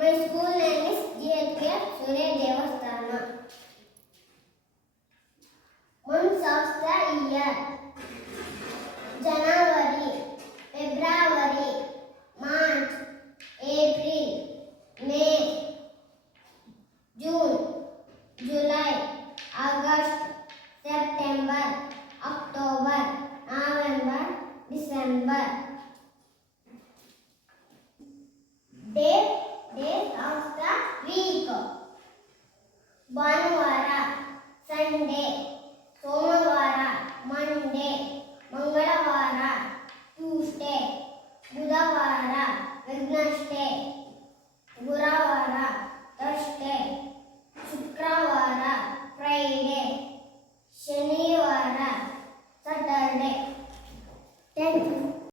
My school name is GHPF Surya Devasthana. Months of the year: January, February, March, April, May, June, July, August, September, October, November, December. Days of the week: ಭಾನುವಾರ, Sunday, ಸೋಮವಾರ, Monday, ಮಂಗಳವಾರ,